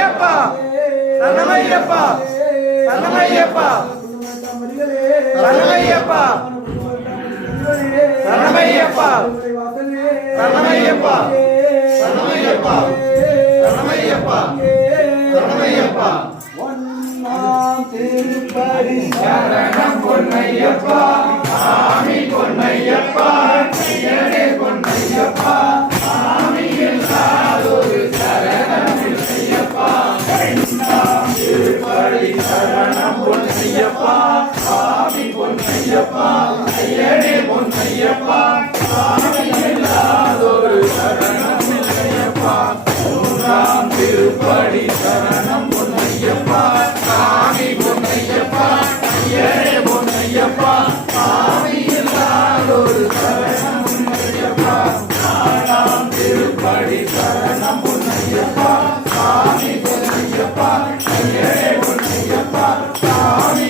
சரணமையப்பா சரணமையப்பா சரணமையப்பா சரணமையப்பா சரணமையப்பா சரணமையப்பா சரணமையப்பா சரணமையப்பா சரணமையப்பா திருப்பதி சரணம் பொன்னையப்பா சாமி பொன்னையப்பா! திருப்படி சரணம் பொன்னையப்பா சாமி பொன்னையப்பா ஐயனே பொன்னையப்பா சாமி இல்லாதொரு சரணம் பொன்னையப்பா நானாம் திருப்படி சரணம் பொன்னையப்பா சாமி பொன்னையப்பா ஐயனே பொன்னையப்பா சாமி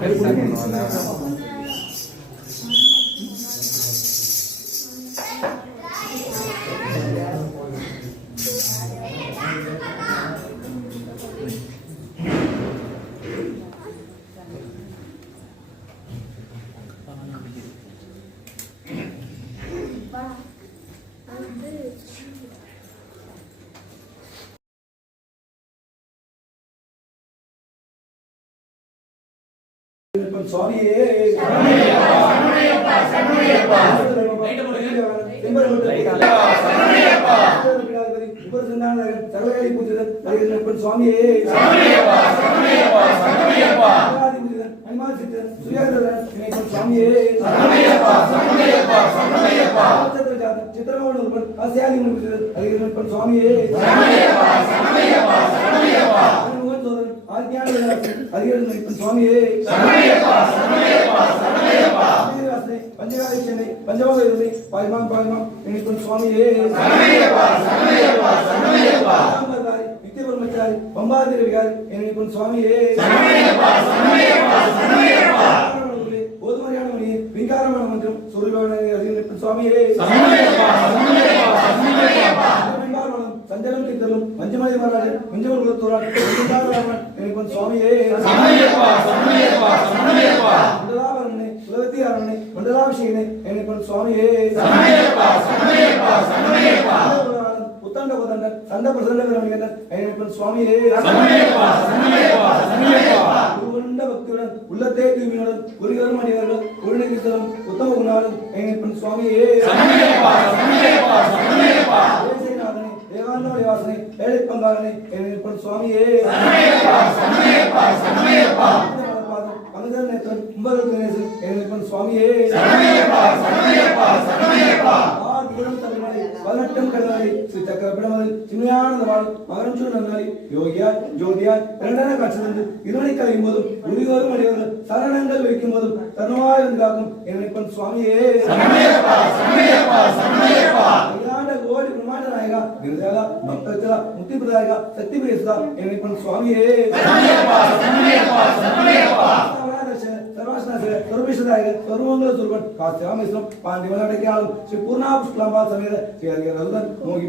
பெருசாக பண்ணுவாங்க சுவாமியே சர்வகாரி பூஜிதன் நல்கிதன் சுவாமியே அனுமான் சித்தன் சுயாதன் சுவாமியே சித்திரமோடு அசியாதி முன்பு அலிகிதன் சுவாமியே அதிகாரி சுவாமியே. பஞ்சகாலை சென்னை பஞ்சபாப இருந்தை பாய்மாம் பாய்மாம் நினைக்கும் சுவாமியே. நித்திய பிரம்மச்சாரி பம்பாதிரி விகாரி நினைக்கும் சுவாமியே. போதுமரியான மணியே விகாரமான மந்திரம் சொல்லுவான சுவாமியே. ಮಂಜುಮತಿ ಮಹಾರಾಜ್ ಮಂಜುಮುರುಗಳ ತೋರಾಟ ಮಂಜುನಾಥರಾಮನ್ எனக்கு சுவாமியே. சமயப்பா சமயப்பா சமயப்பா உடலாபரணே உத்தம குணாலும் எங்கள் சுவாமியே. சமயப்பா ஆனந்தமணி வாசனை ஏழை பங்காளனை என் சுவாமியே. அமுதர் நேத்தன் கும்பகர் கணேசன் என் சரணங்கள் வைக்கும் போதும் தருணமாய் வந்து சுவாமியே. गिरजाला भक्ताला मुक्ती प्रदायका शक्ती प्रेसदा एवढे पण स्वामी हे സർവേശ്വരായ സർവമംഗള സ്വരൂപൻ കാശ്യാമിശ്രം പാണ്ഡ്യമടക്കാളും ശ്രീ പൂർണ്ണാപുഷ്കലാംബാ സമേത ശ്രീ അലിയ നന്ദൻ മോഹി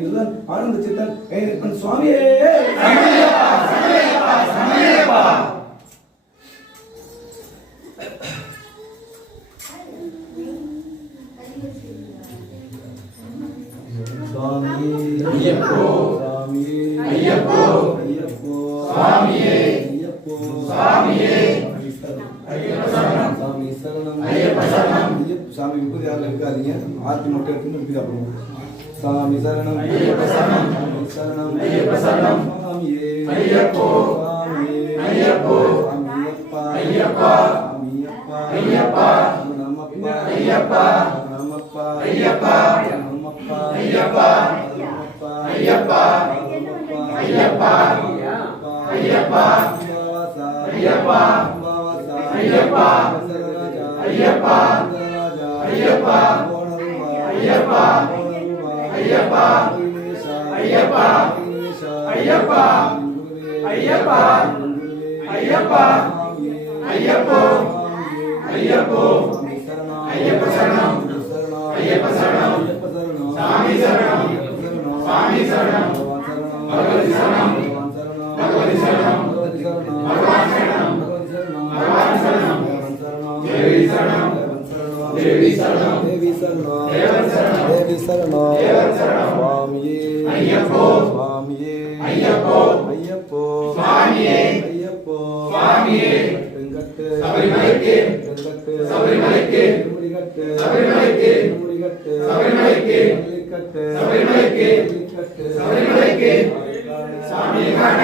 இருக்காதீங்க ஆர்த்தி மட்டும் எடுத்து விபூதி அப்புறம் சாமி சரணம். ஐயப்ப சரணம். சாமி சரணம் ஐயப்ப. சாமியே. ஐயப்போ. ஐயப்போ. ஐயப்பா. ஐயப்பா. நமப்பா ஐயப்பா. நமப்பா ஐயப்பா. நமப்பா ஐயப்பா. ஐயப்பா. நமப்பா ஐயப்பா. ஐயப்பா ஐயப்பா. ஐயப்பா ஐயப்பா. ஐயப்பா. ஐயப்பா. ஐயப்பா. ஐயப்பா. ஐயப்பா. ஐயப்பா. ஐயப்பா. ஐயப்போ. ஐயப்போ. ஐயப்ப சரணம். சரணம். சுவாமியே. சுவாமியே. ஐயப்போ. ஐயப்போ. கட்டுங்கட்டு கட்டுங்கட்டு முடிகட்டு முடிகட்டு மல்லிக்கட்டு மல்லிக்கட்டு சாமியை காண.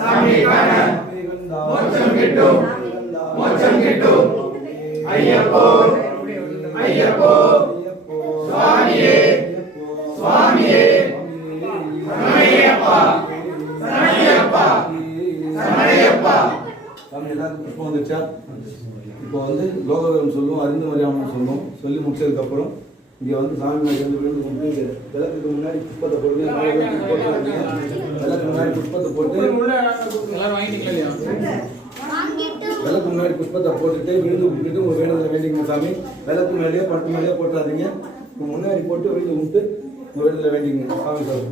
சாமியை காண. மோட்சம் கிட்டும். மோட்சம் கிட்டும். ஐயப்போ. ஐயப்போ. சுவாமியே. சாமி எல்லாருக்கும் புஷ்பம் வந்துச்சா? இப்போ வந்து லோகவரம் சொல்லுவோம் அறிந்து மரியாமல் சொல்லுவோம் சொல்லி முடிச்சதுக்கப்புறம் இங்கே வந்து சாமி வந்து விழுந்து கும்பிட்டு விளக்குக்கு முன்னாடி புஷ்பத்தை போட்டு. விளக்கு முன்னாடி புஷ்பத்தை போட்டு விளக்கு முன்னாடி புஷ்பத்தை போட்டுட்டு விழுந்து கும்பிட்டு உங்க வேண்டுதலை வேண்டிங்க சாமி. விளக்கு மேலேயே பட்டு மேலேயே போட்டுறாதீங்க. முன்னாடி போட்டு விழுந்து கும்பிட்டு உங்க வேண்டிங்க சாமி சார்